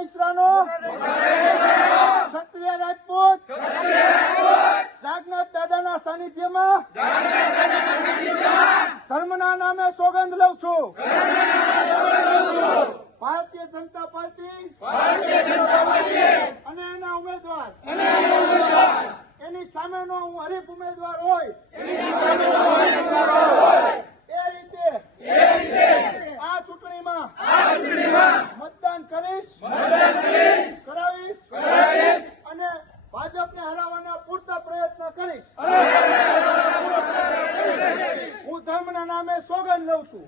ઈસરાનો ક્ષત્રિય રાજપૂત. જાગનાથ દાદાના સાનિધ્યમાં. ધર્મના નામે સોગંધ લઉં છું. ભારતીય જનતા પાર્ટી. અને એના ઉમેદવાર. એની સામેનો હું હરીફ ઉમેદવાર હોય. હું ધર્મના નામે સોગંદ લઉં છું.